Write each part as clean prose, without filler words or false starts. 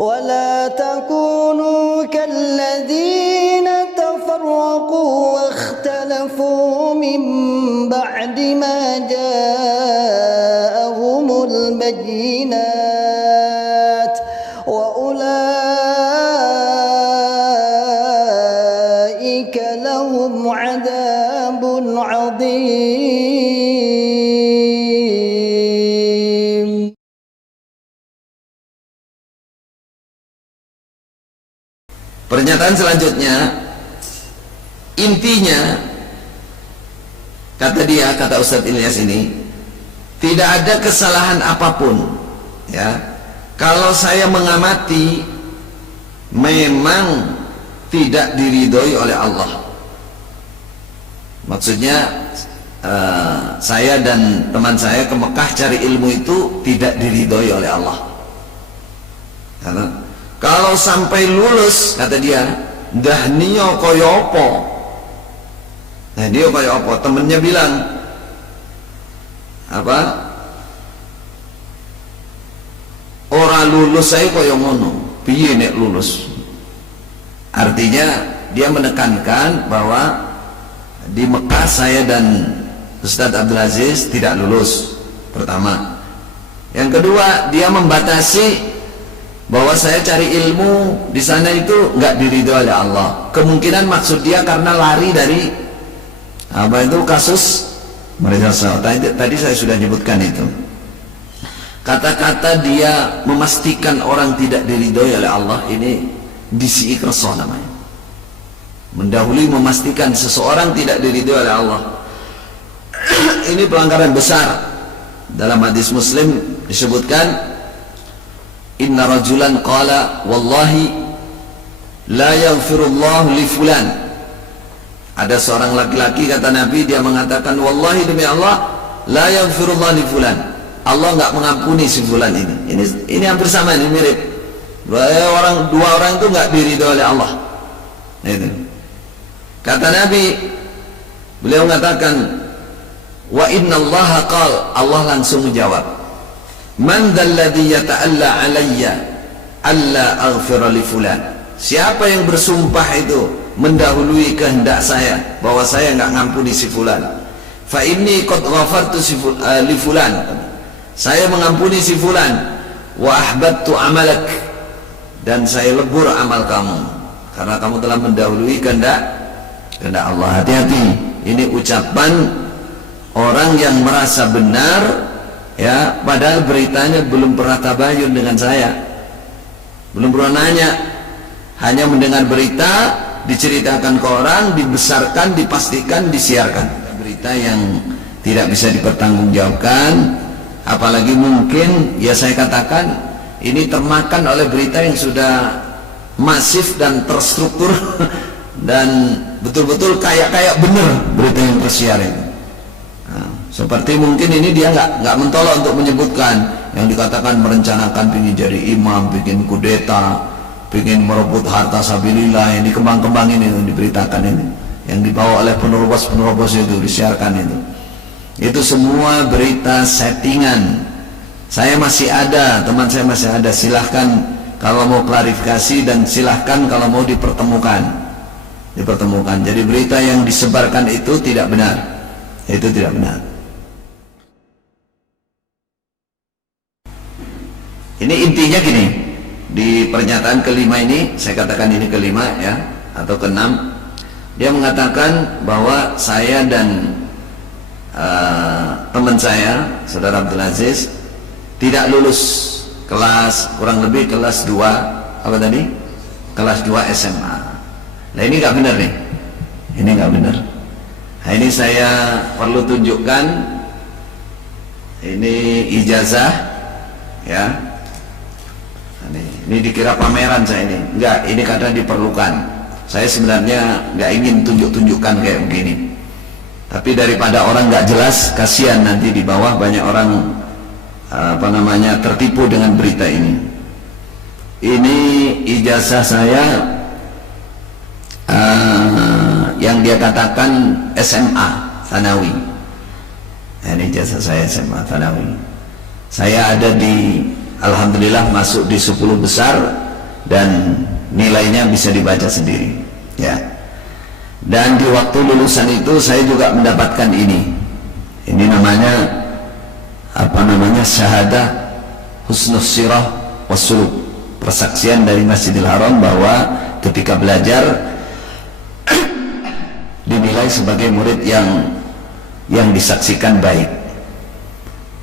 ولا تكونوا كالذين تفرقوا واختلفوا من بعد ما جاءهم البينات وأولئك لهم عذاب عظيم. Pernyataan selanjutnya, intinya kata dia, kata Ustadz Ilyas ini, tidak ada kesalahan apapun ya kalau saya mengamati memang tidak diridhoi oleh Allah. Maksudnya saya dan teman saya ke Mekah cari ilmu itu tidak diridhoi oleh Allah. Karena kalau sampai lulus, kata dia, dah niyo koyo opo. Nah dia koyo opo, temennya bilang apa? Ora lulus saya koyo ngono, piye nek lulus? Artinya dia menekankan bahwa di Mekah saya dan Ustadz Abdul Aziz tidak lulus, pertama. Yang kedua, dia membatasi bahwa saya cari ilmu di sana itu nggak diridhoi oleh Allah. Kemungkinan maksud dia karena lari dari apa itu kasus Marisa Saleh. Tadi saya sudah nyebutkan itu. Kata-kata dia memastikan orang tidak diridhoi oleh Allah ini disi ikrso namanya. Mendahului memastikan seseorang tidak diridhoi oleh Allah. Ini pelanggaran besar. Dalam hadis Muslim disebutkan, inna rajulan qala wallahi la yaghfirullahu li fulan. Ada seorang laki-laki, kata Nabi, dia mengatakan, wallahi demi Allah, la yaghfirullahu li fulan, Allah enggak mengampuni si fulan ini. Ini hampir sama, ini mirip. Dua orang itu enggak diridhoi oleh Allah. Itu. Kata Nabi, beliau mengatakan, wa inna allaha qala, Allah langsung menjawab, man dzalladzi yata'alla alayya alla aghfira li fulan. Siapa yang bersumpah itu mendahului kehendak saya bahwa saya enggak ngampuni si fulan. Fa inni qad ghafartu li fulan. Saya mengampuni si fulan. Wa ahbattu amalak, dan saya lebur amal kamu karena kamu telah mendahului kehendak Allah. Hati-hati, ini ucapan orang yang merasa benar ya, padahal beritanya belum pernah tabayun dengan saya, belum pernah nanya, hanya mendengar berita, diceritakan ke orang, dibesarkan, dipastikan, disiarkan. Berita yang tidak bisa dipertanggungjawabkan, apalagi mungkin, ya saya katakan, ini termakan oleh berita yang sudah masif dan terstruktur dan betul-betul kayak bener berita yang tersiar itu. Seperti mungkin ini dia nggak mentolok untuk menyebutkan yang dikatakan merencanakan ingin jadi imam, bikin kudeta, ingin merebut harta sabilillah, yang dikembang-kembangin itu, diberitakan ini, yang dibawa oleh penerobos itu, disiarkan itu semua berita settingan. Saya masih ada, teman saya masih ada, silahkan kalau mau klarifikasi, dan silahkan kalau mau dipertemukan. Jadi berita yang disebarkan itu tidak benar, itu tidak benar. Ini intinya gini, di pernyataan kelima ini, saya katakan ini kelima ya, atau keenam, dia mengatakan bahwa saya dan teman saya, saudara Abdul Aziz, tidak lulus kelas, kurang lebih kelas 2, apa tadi? Kelas 2 SMA. Nah ini nggak benar nih, ini nggak benar. Nah ini saya perlu tunjukkan, ini ijazah ya. Ini dikira pameran saya ini, enggak, ini karena diperlukan. Saya sebenarnya nggak ingin tunjuk-tunjukkan kayak begini, tapi daripada orang nggak jelas, kasihan nanti di bawah banyak orang tertipu dengan berita ini. Ini ijazah saya yang dia katakan SMA Tsanawi. Ini ijazah saya SMA Tsanawi. Saya ada di, alhamdulillah masuk di 10 besar dan nilainya bisa dibaca sendiri, ya. Dan di waktu lulusan itu saya juga mendapatkan ini namanya syahadah husnus sirah wassuluk, persaksian dari Masjidil Haram bahwa ketika belajar dinilai sebagai murid yang disaksikan baik.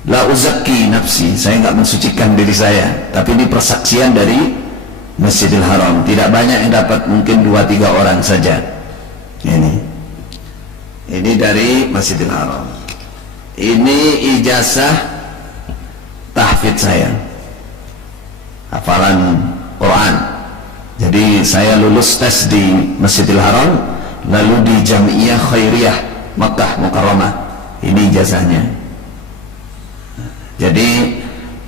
La uzakki nafsi, saya nggak mensucikan diri saya, tapi ini persaksian dari Masjidil Haram. Tidak banyak yang dapat, mungkin 2-3 orang saja. Ini dari Masjidil Haram. Ini ijazah tahfidz saya, hafalan Quran. Jadi saya lulus tes di Masjidil Haram, lalu di Jami'iyah Khairiyah Makkah Mukarramah. Ini ijazahnya. Jadi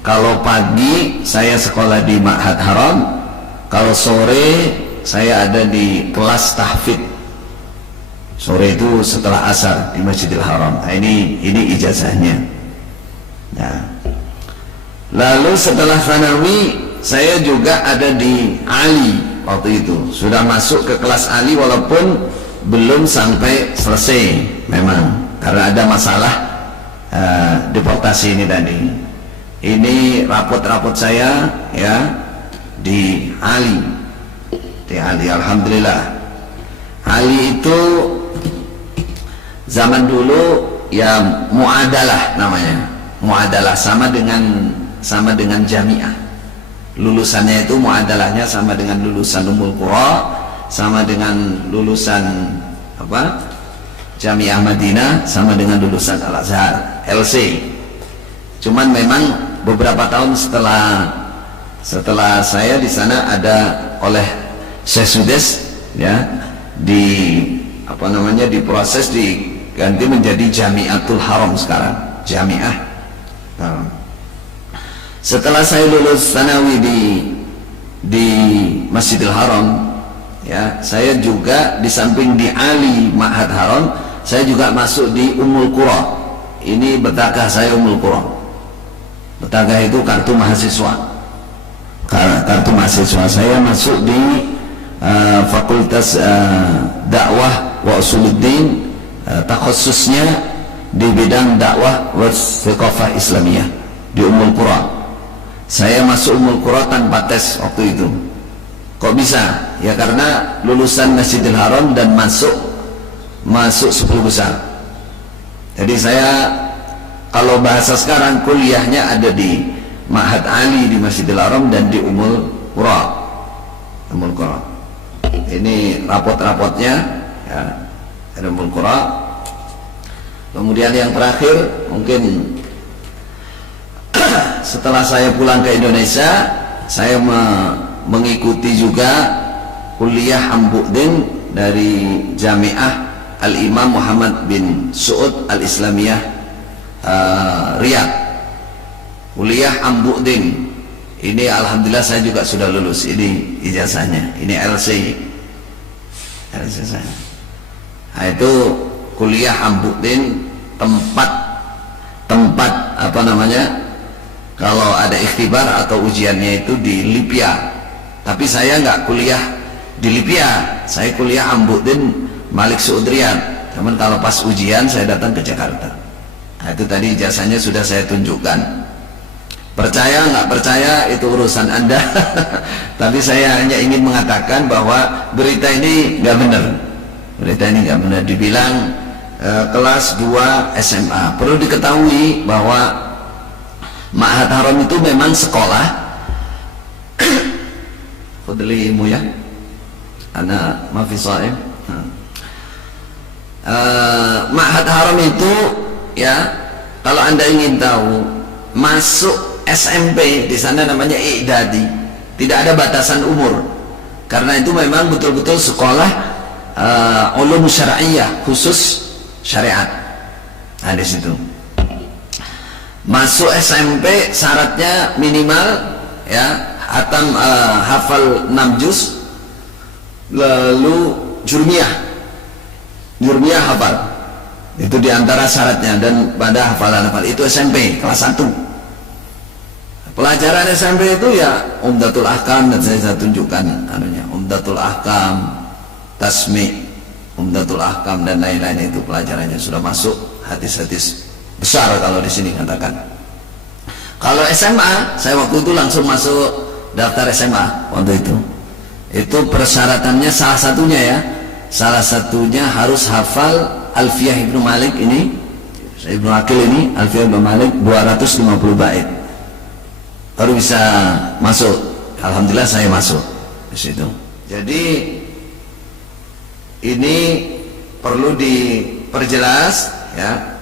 kalau pagi saya sekolah di Ma'had Haram, kalau sore saya ada di kelas tahfidz. Sore itu setelah asar di Masjidil Haram. Nah, ini ijazahnya. Nah, lalu setelah Tsanawi saya juga ada di Ali waktu itu. Sudah masuk ke kelas Ali walaupun belum sampai selesai memang, karena ada masalah deportasi ini tadi. Ini rapot-rapot saya, ya, di Ali. Di Ali, alhamdulillah. Ali itu zaman dulu ya muadalah namanya. Muadalah sama dengan jamiah. Lulusannya itu muadalahnya sama dengan lulusan Ummul Qura, sama dengan lulusan Jamiah Madinah, sama dengan lulusan Al-Azhar, LC. Cuman memang beberapa tahun setelah saya di sana ada oleh Syekh Sudes, ya, diproses diganti menjadi Jamiatul Haram sekarang, Jamiah. Setelah saya lulus Tsanawi di Masjidil Haram, ya, saya juga di samping di Ali Ma'had Haram, saya juga masuk di Ummul Qura. Ini betagah saya Ummul Qura. Betagah itu kartu mahasiswa. Kartu mahasiswa saya masuk di Fakultas Dakwah wa Usuluddin, takhususnya di bidang dakwah wa Thaqafah Islamiyah di Ummul Qura. Saya masuk Ummul Qura tanpa tes waktu itu. Kok bisa? Ya karena lulusan Masjidil Haram dan masuk 10 besar. Jadi saya, kalau bahasa sekarang, kuliahnya ada di Ma'had Ali di Masjidil Haram dan di Ummul Qura. Ummul Qura. Ini rapot-rapotnya, ya, ada Ummul Qura. Kemudian yang terakhir, mungkin setelah saya pulang ke Indonesia, saya mengikuti juga kuliah Ambu'din dari Jami'ah Al-Imam Muhammad bin Su'ud Al-Islamiyah Riyadh. Kuliah Ambu'din ini alhamdulillah saya juga sudah lulus. Ini ijazahnya, ini LC saya. Nah, itu kuliah Ambu'din, tempat kalau ada ikhtibar atau ujiannya itu di Libya. Tapi saya nggak kuliah di Libya, saya kuliah Ambu'din Malik Su'ud Riyadh. Cuman kalau pas ujian saya datang ke Jakarta. Nah, itu tadi ijazahnya sudah saya tunjukkan. Percaya nggak percaya itu urusan Anda. Tapi saya hanya ingin mengatakan bahwa berita ini nggak benar. Berita ini nggak benar. Dibilang kelas 2 SMA. Perlu diketahui bahwa Ma'had Haram itu memang sekolah. Fadli ilmu ya. Ana mafi shaim. Ma'had Haram itu, ya, kalau Anda ingin tahu, masuk SMP di sana namanya i'dadi. Tidak ada batasan umur. Karena itu memang betul-betul sekolah ulum syar'iyyah, khusus syariat. Nah, di situ. Masuk SMP syaratnya minimal, ya, hafal 6 juz, lalu jurmiyah hafal. Itu diantara syaratnya, dan pada hafalan itu SMP kelas 1. Pelajaran SMP itu ya Umdatul Ahkam, dan saya tunjukkan anunya, Umdatul Ahkam, Tasmi, Umdatul Ahkam dan lain-lain, itu pelajarannya sudah masuk hadis-hadis besar kalau di sini katakan. Kalau SMA, saya waktu itu langsung masuk daftar SMA waktu itu. Itu persyaratannya salah satunya harus hafal Alfiyah Ibnu Malik ini, Ibnu Aqil ini, Alfiyah Ibnu Malik 250 bait. Baru bisa masuk. Alhamdulillah saya masuk di situ. Jadi ini perlu diperjelas ya.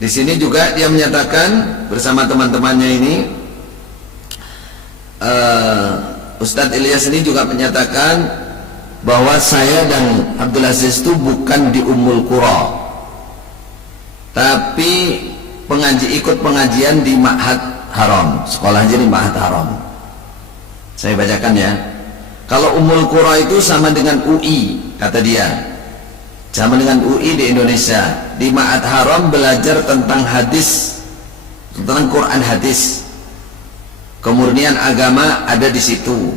Di sini juga dia menyatakan bersama teman-temannya ini, Ustadz Ilyas ini juga menyatakan bahwa saya dan Abdul Aziz itu bukan di Ummul Qura, tapi ikut pengajian di Ma'had Haram, sekolahnya di Ma'had Haram. Saya bacakan ya. Kalau Ummul Qura itu sama dengan UI, kata dia, sama dengan UI di Indonesia. Di Ma'had Haram belajar tentang hadis, tentang Quran hadis. Kemurnian agama ada di situ.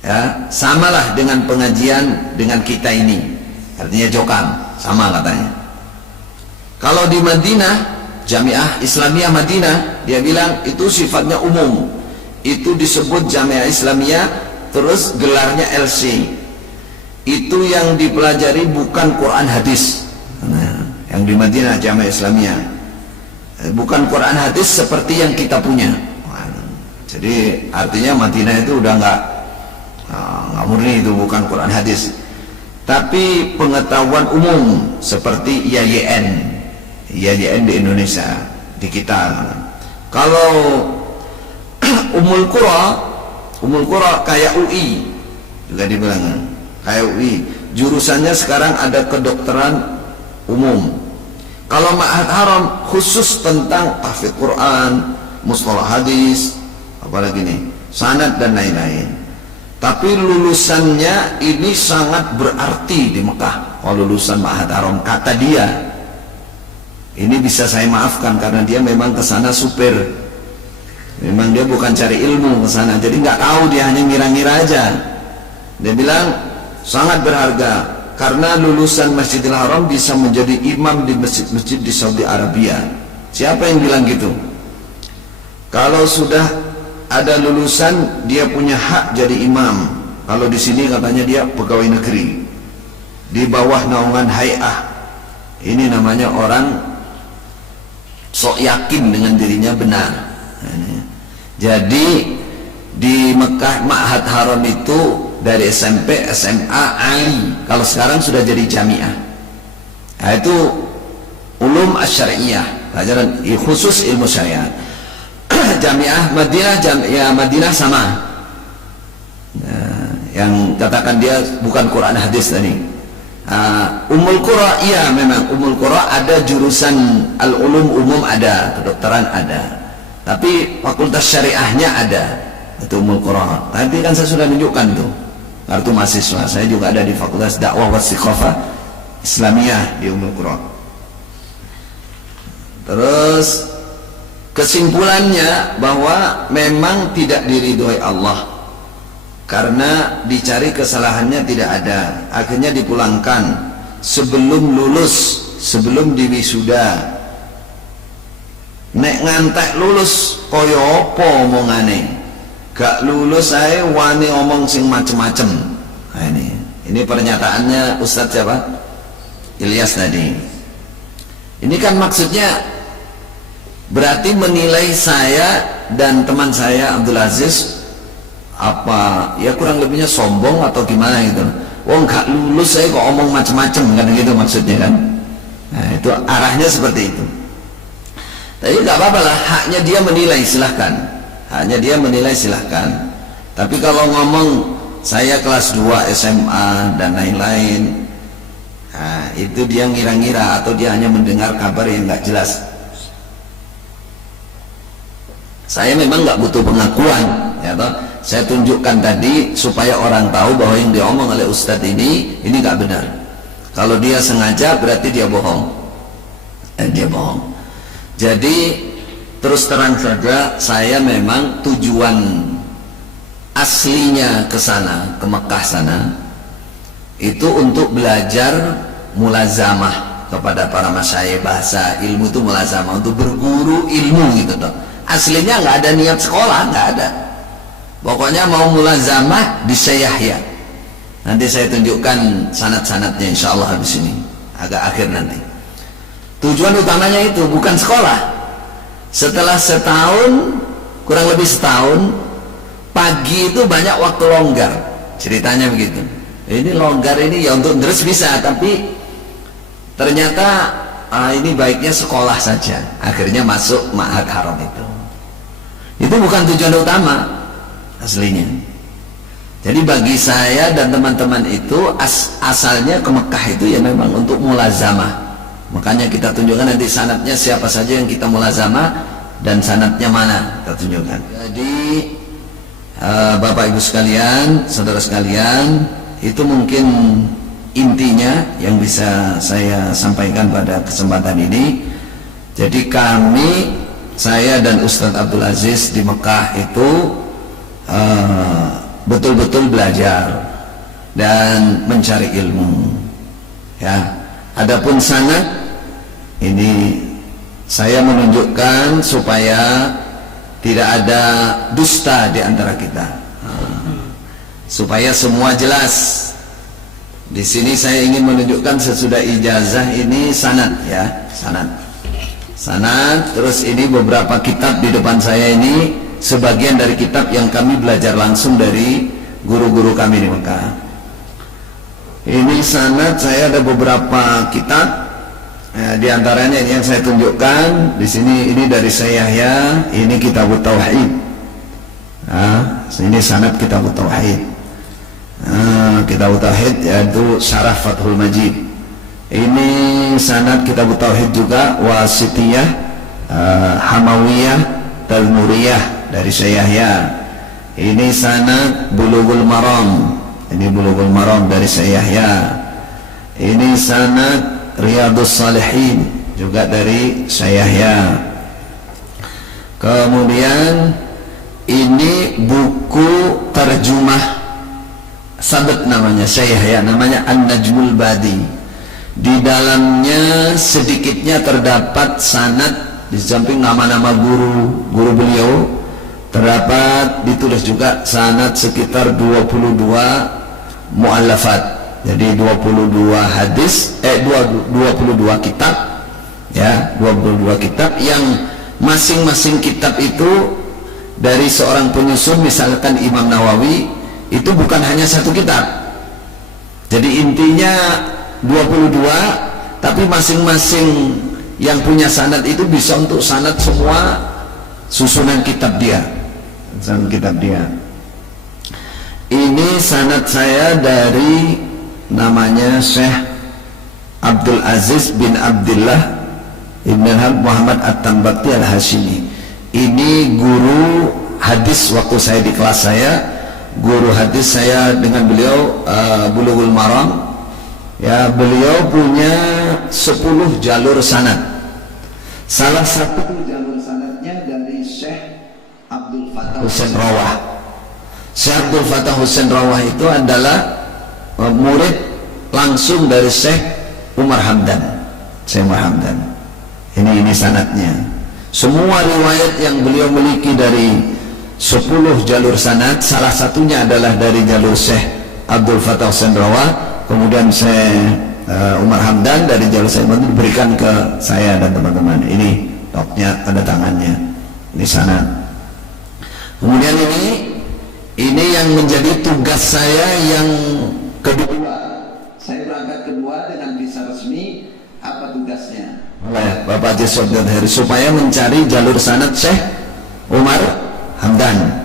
Ya, samalah dengan pengajian dengan kita ini. Artinya Jokam, sama katanya. Kalau di Madinah, Jamiah Islamiyah Madinah, dia bilang itu sifatnya umum. Itu disebut Jamiah Islamiyah, terus gelarnya LC. Itu yang dipelajari bukan Quran hadis. Nah, yang di Madinah Jamiah Islamiyah bukan Quran hadis seperti yang kita punya. Jadi artinya Madinah itu udah nggak murni, itu bukan Quran hadis, tapi pengetahuan umum seperti IAIN di Indonesia, di kita. Kalau Ummul Qura kayak UI juga dibilang, kayak UI. Jurusannya sekarang ada kedokteran umum. Kalau Ma'had Haram khusus tentang tahfidz Quran, mustalah hadis, apalagi nih, sanad dan lain-lain. Tapi lulusannya ini sangat berarti di Mekah. Kalau lulusan Ma'had Haram, kata dia, ini bisa saya maafkan karena dia memang kesana supir. Memang dia bukan cari ilmu kesana, jadi nggak tahu, dia hanya ngira-ngira aja. Dia bilang sangat berharga karena lulusan Masjidil Haram bisa menjadi imam di masjid-masjid di Saudi Arabia. Siapa yang bilang gitu? Kalau sudah ada lulusan, dia punya hak jadi imam. Kalau di sini katanya dia pegawai negeri di bawah naungan hay'ah. Ini namanya orang sok yakin dengan dirinya benar. Jadi di Mekah Ma'had Haram itu dari SMP, SMA, Ali. Kalau sekarang sudah jadi jamiah. Nah, itu ulum asy-syar'iyyah, pelajaran khusus ilmu syariat. Jamiah Madinah sama. Nah, yang katakan dia bukan Quran hadis tadi. Ummul Qura, iya memang Ummul Qura ada jurusan al-ulum umum, ada kedokteran ada, tapi fakultas syariahnya ada, itu Ummul Qura. Tadi kan saya sudah tunjukkan tuh kartu mahasiswa, saya juga ada di fakultas dakwah wa Istiqafah Islamiyah di Ummul Qura. Terus kesimpulannya bahwa memang tidak diridhoi Allah karena dicari kesalahannya tidak ada, akhirnya dipulangkan sebelum lulus, sebelum diwisuda. Nek ngantek lulus kaya apa omongane, gak lulus saya wani omong sing macem-macem. Nah, ini pernyataannya Ustadz siapa? Ilyas tadi. Ini kan maksudnya berarti menilai saya dan teman saya Abdul Aziz apa ya, kurang lebihnya sombong atau gimana gitu. Wong gak lulus saya kok omong macem-macem, kan gitu maksudnya kan. Nah, itu arahnya seperti itu. Tapi gak apa-apa lah, haknya dia menilai, silahkan. Haknya dia menilai, silahkan. Tapi kalau ngomong saya kelas 2 SMA dan lain-lain, nah, itu dia ngira-ngira atau dia hanya mendengar kabar yang gak jelas. Saya memang gak butuh pengakuan, ya toh. Saya tunjukkan tadi supaya orang tahu bahwa yang diomong oleh Ustadz ini gak benar. Kalau dia sengaja berarti dia bohong. Dia bohong. Jadi terus terang saja saya memang tujuan aslinya ke sana, ke Mekah sana itu untuk belajar mulazamah kepada para masyayikh. Bahasa ilmu itu mulazamah, untuk berguru ilmu gitu toh. Aslinya nggak ada niat sekolah, nggak ada. Pokoknya mau mulazamah di Syekh Yahya. Nanti saya tunjukkan sanad-sanadnya insya Allah habis ini, agak akhir nanti. Tujuan utamanya itu bukan sekolah. Setelah setahun, kurang lebih setahun, pagi itu banyak waktu longgar. Ceritanya begitu. Ini longgar ini ya untuk terus bisa, tapi ternyata ini baiknya sekolah saja. Akhirnya masuk Ma'had Haram itu. Itu bukan tujuan utama aslinya. Jadi bagi saya dan teman-teman itu asalnya ke Mekah itu ya memang untuk mulazamah. Makanya kita tunjukkan nanti sanadnya siapa saja yang kita mulazamah dan sanadnya mana kita tunjukkan. Jadi Bapak Ibu sekalian, saudara sekalian, itu mungkin intinya yang bisa saya sampaikan pada kesempatan ini. Jadi kami, saya dan Ustadz Abdul Aziz di Mekah itu betul-betul belajar dan mencari ilmu. Ya, adapun sanad ini saya menunjukkan supaya tidak ada dusta di antara kita, supaya semua jelas. Di sini saya ingin menunjukkan sesudah ijazah ini sanad ya, sanad. Terus ini beberapa kitab di depan saya ini, sebagian dari kitab yang kami belajar langsung dari guru-guru kami di Mekah. Ini sanad saya ada beberapa kitab. Di antaranya ini yang saya tunjukkan di sini, ini dari Syekh Yahya, ini Kitabut Tauhid. Ini sanad Kitabut Tauhid. Kitabut Tauhid yaitu Syarah Fathul Majid. Ini sanad Kitabut Tauhid juga Wasitiyah, Hamawiyah, Talmuriyah dari Syekh Yahya. Ini sanad Bulughul Maram. Ini Bulughul Maram dari Syekh Yahya. Ini sanad Riyadhus Shalihin juga dari Syekh Yahya. Kemudian ini buku terjemah sabet namanya Syekh Yahya, namanya An-Najmul Badi. Di dalamnya sedikitnya terdapat sanad, di samping nama-nama guru beliau terdapat ditulis juga sanad sekitar 22 mu'allafat. Jadi 22 hadis, 22 kitab ya, 22 kitab yang masing-masing kitab itu dari seorang penyusun. Misalkan Imam Nawawi itu bukan hanya satu kitab, jadi intinya 22, tapi masing-masing yang punya sanad itu bisa untuk sanad semua susunan kitab dia. Ini sanad saya dari namanya Syekh Abdul Aziz bin Abdullah Ibn Muhammad At-Tambakti Al-Hashimi. Ini guru hadis waktu saya di kelas saya, guru hadis saya dengan beliau Bulughul Maram ya. Beliau punya 10 jalur sanad. Salah satu jalur sanadnya dari Syekh Abdul Fattah Husain Rawah. Syekh Abdul Fattah Husain Rawah itu adalah murid langsung dari Syekh Umar Hamdan. Syekh Umar Hamdan. Ini sanadnya. Semua riwayat yang beliau miliki dari 10 jalur sanad, salah satunya adalah dari jalur Syekh Abdul Fattah Husain Rawah. Kemudian Syekh Umar Hamdan dari jalur Syekh diberikan ke saya dan teman-teman. Ini toknya, tanda tangannya. Ini sanad. Kemudian ini yang menjadi tugas saya yang kedua. Saya berangkat kedua dengan visa resmi. Apa tugasnya? Oleh Bapak Haji Sofyan Heri, supaya mencari jalur sanad Syekh Umar Hamdan.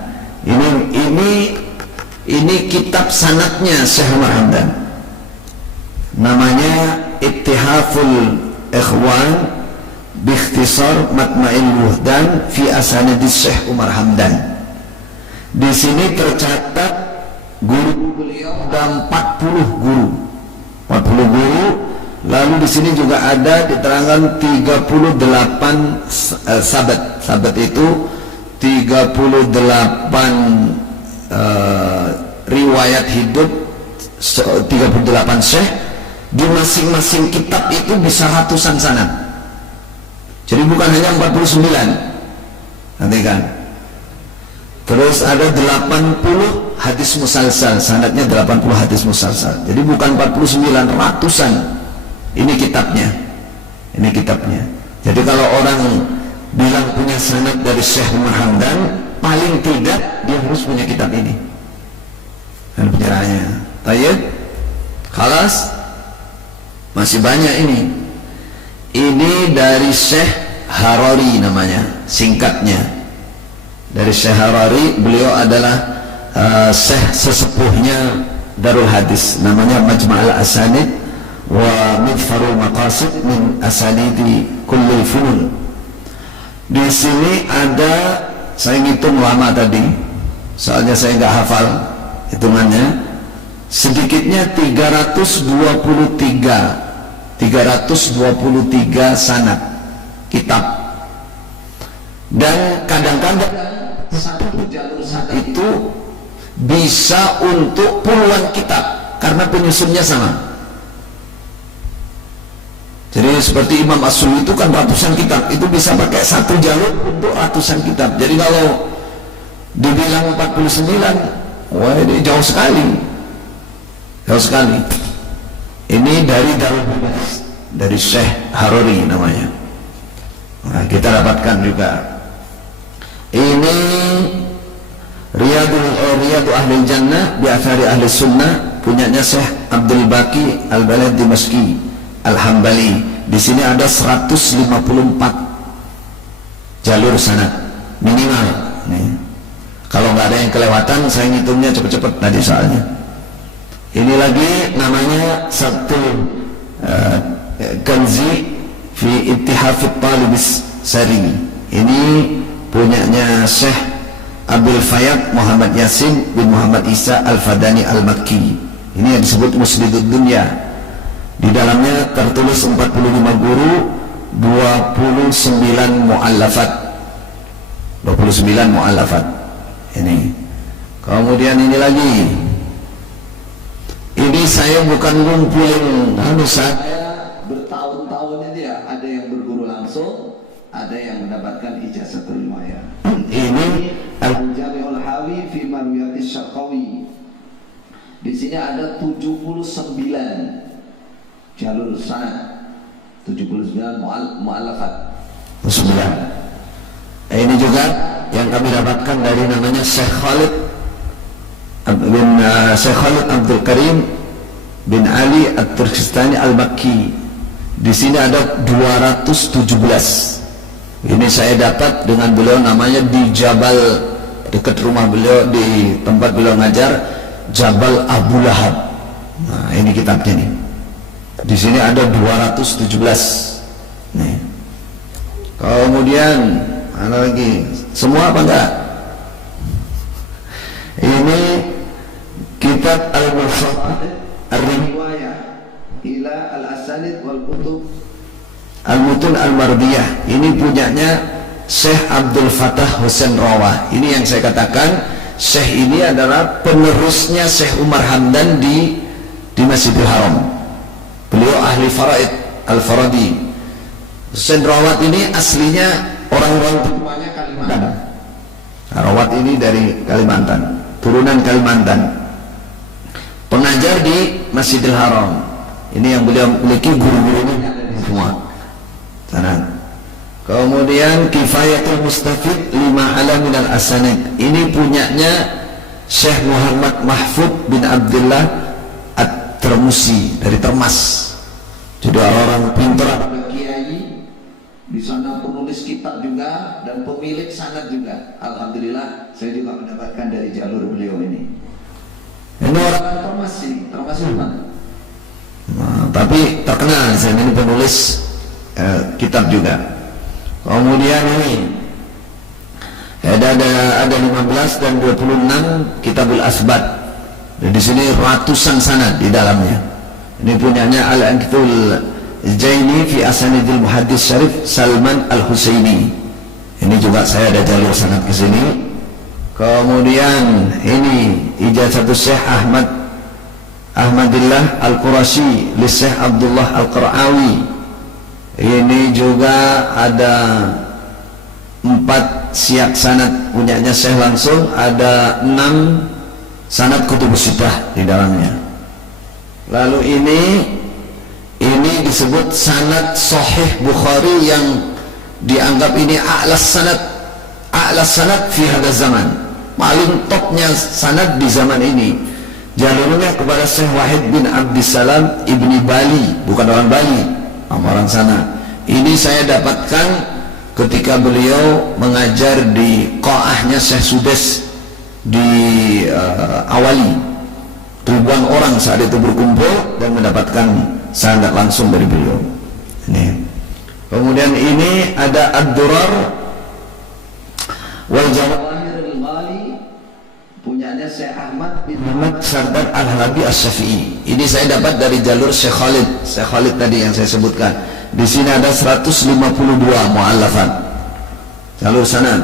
Ini kitab sanadnya Syekh Umar Hamdan. Namanya Ittihaful Ikhwan Biikhtisar Matma'il Wuhdan Fi Asanidis Syekh Umar Hamdan. Di sini tercatat guru beliau ada 40 guru Lalu di sini juga ada diterangkan 38 sabat. Sabat itu 38 riwayat hidup, 38 syekh. Di masing-masing kitab itu bisa ratusan sanad. Jadi bukan hanya 49. Nanti kan. Terus ada 80 hadis musalsal, sanadnya 80 hadis musalsal. Jadi bukan 49, ratusan. Ini kitabnya. Ini kitabnya. Jadi kalau orang bilang punya sanad dari Syekh Umar Hamdan, paling tidak dia harus punya kitab ini. Dan penjelasannya. Tayyib. Khalas. Masih banyak ini. Ini dari Syekh Harari namanya, singkatnya. Dari Syekh Harari, beliau adalah Syekh sesepuhnya Darul Hadis, namanya Majma'al Asanid wa Midfarul Maqasid min Asanidi Kullil Funun. Di sini ada, saya ngitung lama tadi, soalnya saya nggak hafal hitungannya, sedikitnya 323 sanad kitab. Dan kadang-kadang satu jalur sanad itu bisa untuk puluhan kitab karena penyusunnya sama. Jadi seperti Imam As-Suyuti itu kan ratusan kitab, itu bisa pakai satu jalur untuk ratusan kitab. Jadi kalau dibilang 49, wah ini jauh sekali. Jauh sekali. Ini dari Darul Hadis, dari Syekh Harari namanya. Nah, kita dapatkan juga. Ini Riyadu Ahli Jannah bi Athari Ahli Sunnah, punyanya Syekh Abdul Baqi Al-Balad Dimashqi Al-Hambali. Di sini ada 154 jalur sanad minimal. Nih. Kalau nggak ada yang kelewatan, saya ngitungnya cepet-cepet tadi soalnya. Ini lagi namanya Sabtul Kanzi fi Ittihafit Talibis Sari. Ini punyanya Syekh Abdul Fayyad Muhammad Yasin bin Muhammad Isa Al-Fadani Al-Makki. Ini yang disebut Musnidud Dunya. Di dalamnya tertulis 45 guru, 29 mu'allafat. 29 mu'allafat. Ini. Kemudian ini lagi. Ini saya bukan ngumpulin, saya bertahun-tahun ini ya, ada yang berguru langsung, ada yang mendapatkan ijazah riwayah. Ini Al-Jami'ul Hawi fi Marwiyatis Syarqawi. Di sini ada 79 jalur sanad, 79 mu'allafat. 9. Ini juga yang kami dapatkan dari namanya Syekh Khalid Abdul Karim bin Ali At-Turkistani Al-Makki. Di sini ada 217. Ini saya dapat dengan beliau, namanya di Jabal, dekat rumah beliau, di tempat beliau ngajar, Jabal Abu Lahab. Nah, ini kitabnya nih. Di sini ada 217. Nih. Kemudian mana lagi? Semua apa enggak? Ini kitab Al-Musannaf Ar-Riwayah ila Al-Asanid wal Kutub Al-Mutun Al-Mardiyah. Ini punyanya Syekh Abdul Fattah Husain Rawah. Ini yang saya katakan, Syekh ini adalah penerusnya Syekh Umar Hamdan di Masjidil Haram. Beliau ahli faraid Al-Faradi. Husain Rawat ini aslinya orang tuanya Kalimantan. Rawat ini dari Kalimantan, turunan Kalimantan. Pengajar di Masjidil Haram. Ini yang beliau miliki, guru-gurunya semua. Sana. Kemudian Kifayatul Mustafid lima alamin al-asanid. Ini punyanya Syekh Muhammad Mahfud bin Abdullah At-Termusi dari Termas. Jadi orang pintar, kiai di sana, penulis kitab juga dan pemilik sanad juga. Alhamdulillah saya juga mendapatkan dari jalur beliau ini. Ini orang Termas sih, Termas mana? Nah, tapi terkenal saya ini penulis kitab juga. Kemudian ini ada 15 dan 26 Kitabul Asbat. Dan di sini ratusan sanad di dalamnya. Ini punyanya Al-Anqidhul Jaini fi Asanidil Muhaddis Syarif Salman Al-Husaini. Ini juga saya ada jalur sanad ke sini. Kemudian ini Ijazatus Syekh Ahmadillah Al-Qurashi li Syekh Abdullah Al-Qarawi. Ini juga ada 4 siak sanad punyanya Syekh langsung, ada 6 sanad kutubus sittah di dalamnya. Lalu ini disebut sanad Sahih Bukhari yang dianggap ini a'las sanad fi hadha zaman, paling topnya sanad di zaman ini. Jalurnya kepada Syekh Wahid bin Abdissalam Ibni Bali, bukan orang Bali, orang sana. Ini saya dapatkan ketika beliau mengajar di qaahnya Syekh Sudes di Awali. Ribuan orang saat itu berkumpul dan mendapatkan sanad langsung dari beliau. Ini. Kemudian ini ada Ad-Durar wal Jawahir al-Ghali punyanya Syekh Ahmad bin Muhammad Sardar Al-Halabi Asy-Syafi'i. Ini saya dapat dari jalur Syekh Khalid tadi yang saya sebutkan. Di sini ada 152 mu'allafat jalur sanad.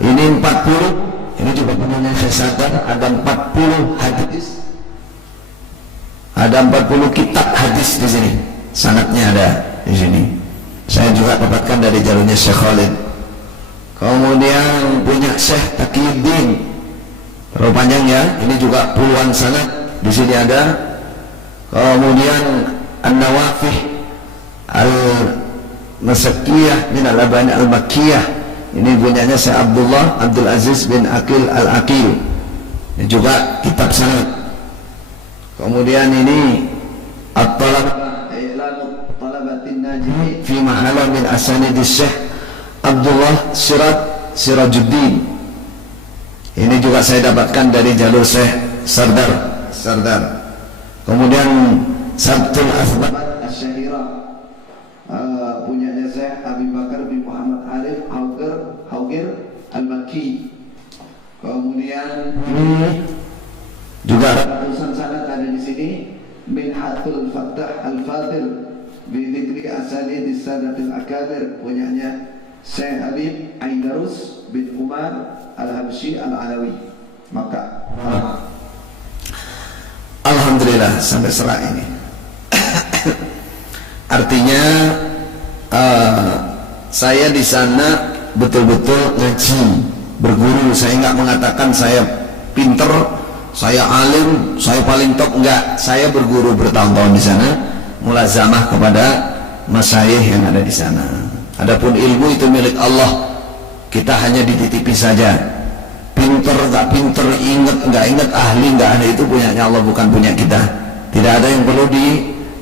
Ini 40, ini juga punyanya Syekh Sardar, ada 40 hadis. Ada 40 kitab hadis di sini. Sanadnya ada di sini. Saya juga dapatkan dari jalurnya Syekh Khalid. Kemudian punya Syekh Taqiyuddin. Terlalu panjang ya. Ini juga puluhan sanad. Di sini ada. Kemudian An-Nawafih Al-Masakkiyah min Al-Abani Al-Makkiyah. Ini punyanya Syekh Abdul Aziz bin Aqil Al-Aqil. Ini juga kitab sanad. Kemudian ini At-Talabah I'lamu Talabatin Najmi fi Mahala min Asanidis Syekh Abdullah Sirajuddin. Ini juga saya dapatkan dari jalur Syekh Sardar. Kemudian Sabtul Asbat Asy-Syahira punyanya Syekh Abi Bakar bin Muhammad Arif Haugir Al-Makki. Kemudian juga tulisan sanad ada di sini Minhatul Fattah Al-Fadil bi dzikri asanidis sadatil akabir punyanya Syekh Habib Aidarus bin Umar Al-Habsyi Al-Alawi Makkah. Alhamdulillah sampai serah ini. Artinya saya di sana betul-betul ngaji, berguru. Saya nggak mengatakan saya pinter, saya alim, saya paling top, enggak. Saya berguru bertahun-tahun di sana, mulazamah kepada masyayikh yang ada di sana. Adapun ilmu itu milik Allah, kita hanya dititipi saja. Pinter enggak pinter, ingat enggak ingat, ahli enggak ahli, itu punyanya Allah, bukan punya kita. Tidak ada yang perlu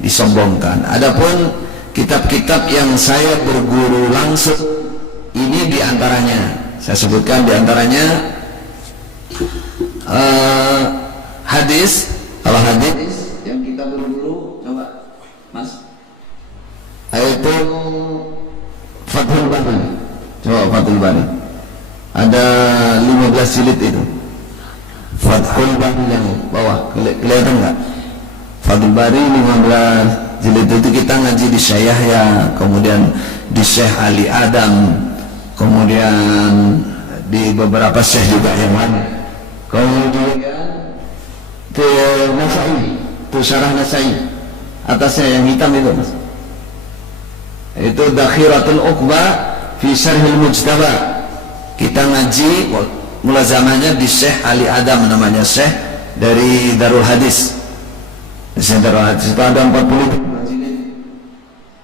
disombongkan. Adapun kitab-kitab yang saya berguru langsung, ini diantaranya saya sebutkan, diantaranya hadis. Kalau hadis yang kita berguru, coba Mas, itu Fathul Bari. Coba Fathul Bari, ada 15 jilid itu. Fathul Bari yang bawah, kelihatan nggak? Fathul Bari 15 jilid itu kita ngaji di Syekh Yahya, kemudian di Syekh Ali Adam, kemudian di beberapa syekh juga yang lain. Kemudian ke Nasai, itu syarah Nasai, atasnya yang hitam itu Mas, itu Dakhiratul Uqba fi Syarhil Mujtaba. Kita ngaji mulazamahnya di Syekh Ali Adam, namanya Syekh dari Darul Hadis. Di Darul Hadis itu ada 40 jilid,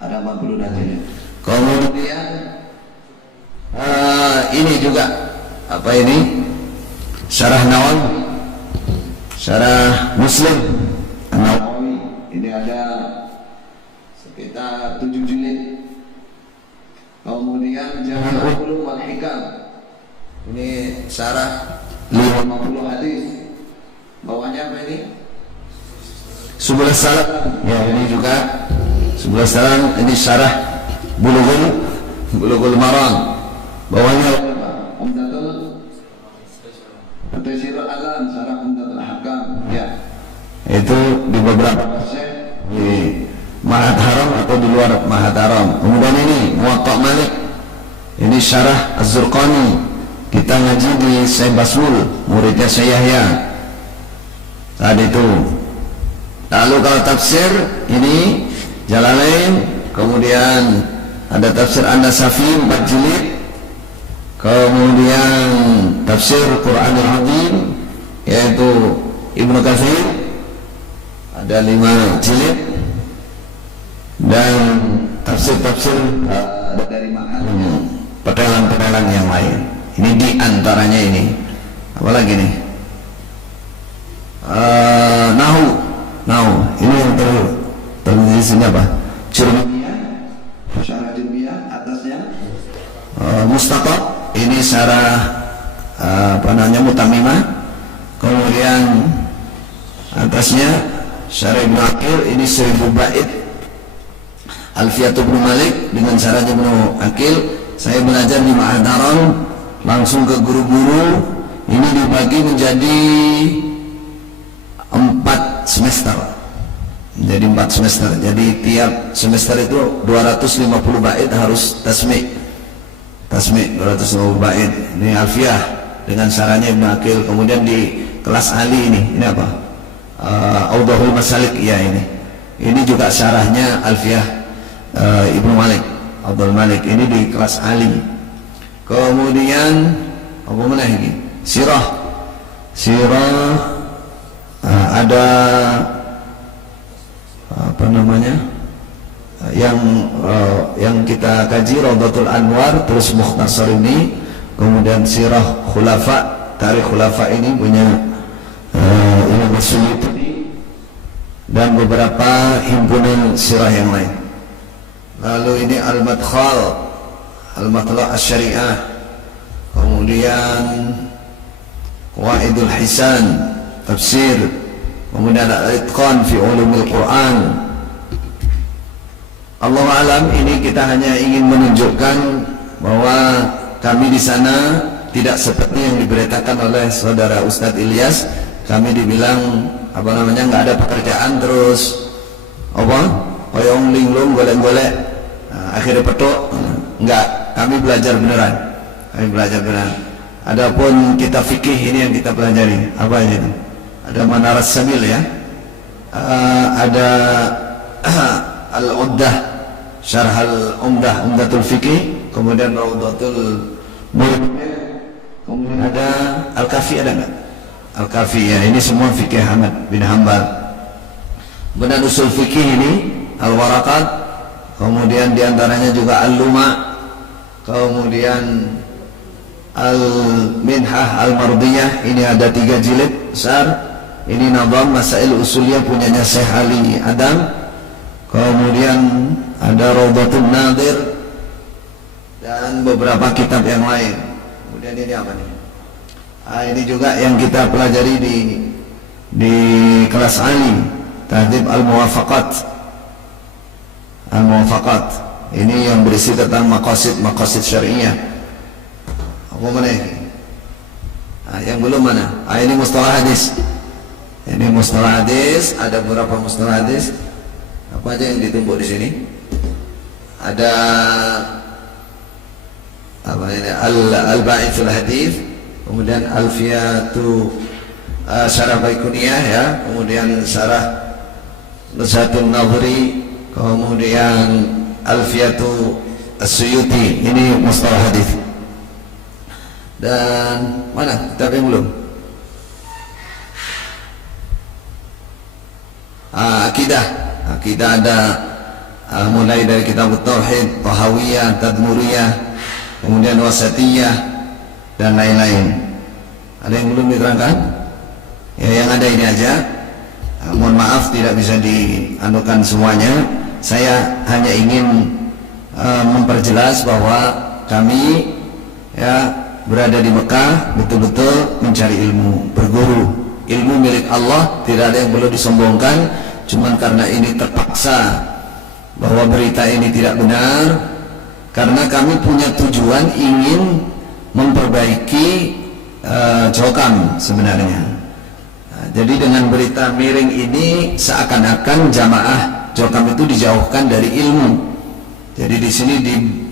ada 40 jilid. Kemudian ini juga apa ini? Syarah Nawawi, Syarah Muslim Nawawi. Ini ada sekitar 7 jilid. Kemudian Jami'ul Ulum wal Hikam, ini syarah 50 hadis. Bawahnya apa ini? Subul Salam. Ya, ini juga Subul Salam. Ini syarah Bulughul Maram. Bawahnya Taysirul Alam, syarah Umdatul Ahkam. Ya, itu di beberapa syekh di Mahat Haram atau di luar Mahat Haram. Kemudian ini Muwatta Malik, ini Syarah Az-Zurqani, kita ngaji di Syekh Basmul, muridnya Syekh Yahya tadi itu. Lalu kalau tafsir ini Jalalain, kemudian ada tafsir An-Nasafi 4 jilid, kemudian tafsir Quranul Azim yaitu Ibnu Katsir ada 5 jilid, dan tafsir-tafsir dari maknanya penelang-penelang yang lain. Ini di antaranya ini. Apalagi nih? Nahu. Ini yang tertulis di sini apa? Jurmiyah, syarah Jurmiyah atasnya. Mustaqab, ini syarah Mutamimah. Kemudian atasnya syarah Ibnu Aqil, ini 1000 bait. Alfiyatu Ibnu Malik dengan syarahnya Ibnu Aqil. Saya belajar di Ma'had Haram langsung ke guru-guru. Ini dibagi menjadi 4 semester. Jadi 4 semester. Jadi tiap semester itu 250 bait harus tasmi' 250 bait. Ini Alfiyah dengan syarahnya Ibnu Aqil. Kemudian di kelas Ali ini apa? Audahul Masalik ya ini. Ini juga syarahnya Alfiyah Ibnu Malik, Abdul Malik, ini di kelas Ali. Kemudian apa mana lagi? Sirah ada apa namanya? Yang kita kaji Rawdatul Anwar, terus Mukhtasar ini, kemudian Sirah Khulafa, Tarikh Khulafa ini punya Imam As-Suyuti, dan beberapa himpunan sirah yang lain. Lalu ini Al-Madkhal Asy-Syariah, kemudian Qawaidul Hisan tafsir, kemudian Al-Itqan fi Ulumul Quran. Allahu alam, ini kita hanya ingin menunjukkan bahwa kami di sana tidak seperti yang diberitakan oleh saudara Ustadz Ilyas. Kami dibilang nggak ada pekerjaan, terus oyong linglung golek-golek, akhirnya petok. Enggak, kami belajar beneran. Adapun kitab fikih ini yang kita pelajari, apa itu? Ada Manaras Sabil ya, ada Al-Uddah, Syarh Al-Umdah, Umdatul Fikih, kemudian Rawdatul Mulk, kemudian ada Al-Kafi, ada enggak? Al-Kafi ya, ini semua fikih Ahmad bin Hanbal. Benar usul fikih ini Al-Waraqat, kemudian diantaranya juga Al-Luma, kemudian Al-Minhah Al-Mardiyah, ini ada 3 jilid besar. Ini Nadham Masail Usuliyah punyanya Syekh Ali Adam. Kemudian ada Rawdatul Nadir dan beberapa kitab yang lain. Kemudian ini apa nih? Ini juga yang kita pelajari di kelas Ali, Tahdhib Al-Muwafaqat. Ini yang berisi tentang maqasid syariah. Apa mana ini? Yang belum mana? Ini mustalah hadis. Ini mustalah hadis, ada beberapa mustalah hadis. Apa aja yang ditumpuk di sini? Ada apa ini? Al-Ba'ithul Hadis, kemudian Alfiyatu Syarah Baikuniyah ya, kemudian Syarah Nusatul Nadhri, kemudian Alfiyatu As-Suyuti. Ini mustalah hadis. Dan mana kitab yang belum? Akidah ada mulai dari kitab Tauhid, Tahawiyah, Tadmuriyah, kemudian Wasatiyah dan lain-lain. Ada yang belum diterangkan? Ya, yang ada ini aja. Mohon maaf tidak bisa dianukan semuanya. Saya hanya ingin memperjelas bahwa kami ya berada di Mekah betul-betul mencari ilmu, berguru. Ilmu milik Allah, tidak ada yang perlu disombongkan. Cuman karena ini terpaksa bahwa berita ini tidak benar, karena kami punya tujuan ingin memperbaiki Jokam sebenarnya. Jadi dengan berita miring ini seakan-akan jamaah Jokam itu dijauhkan dari ilmu. Jadi di sini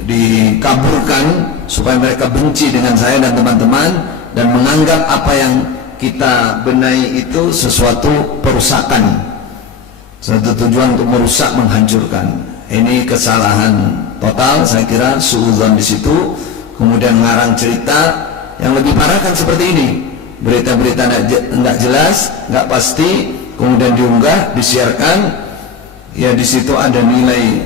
dikaburkan supaya mereka benci dengan saya dan teman-teman dan menganggap apa yang kita benahi itu sesuatu perusakan, satu tujuan untuk merusak, menghancurkan. Ini kesalahan total, saya kira suudzon di situ. Kemudian mengarang cerita yang lebih parah kan seperti ini, berita-berita tidak jelas, nggak pasti, kemudian diunggah, disiarkan. Ya di situ ada nilai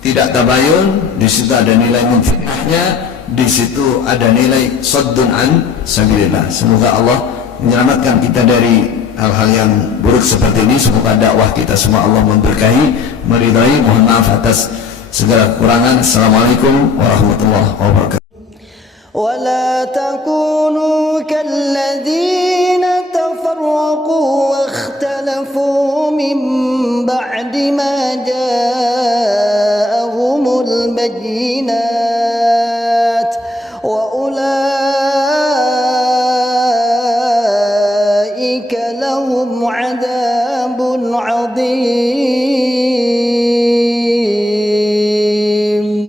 tidak tabayun, di situ ada nilai memfitnahnya, di situ ada nilai saddun an sabilillah. Semoga Allah menyelamatkan kita dari hal-hal yang buruk seperti ini. Semoga dakwah kita semua Allah memberkahi, meridai. Mohon maaf atas segala kekurangan. Assalamualaikum warahmatullahi wabarakatuh. ولا تكونوا كالذين تفرقوا واختلفوا من بعد ما جاءهم البينات وأولئك لهم عذاب عظيم.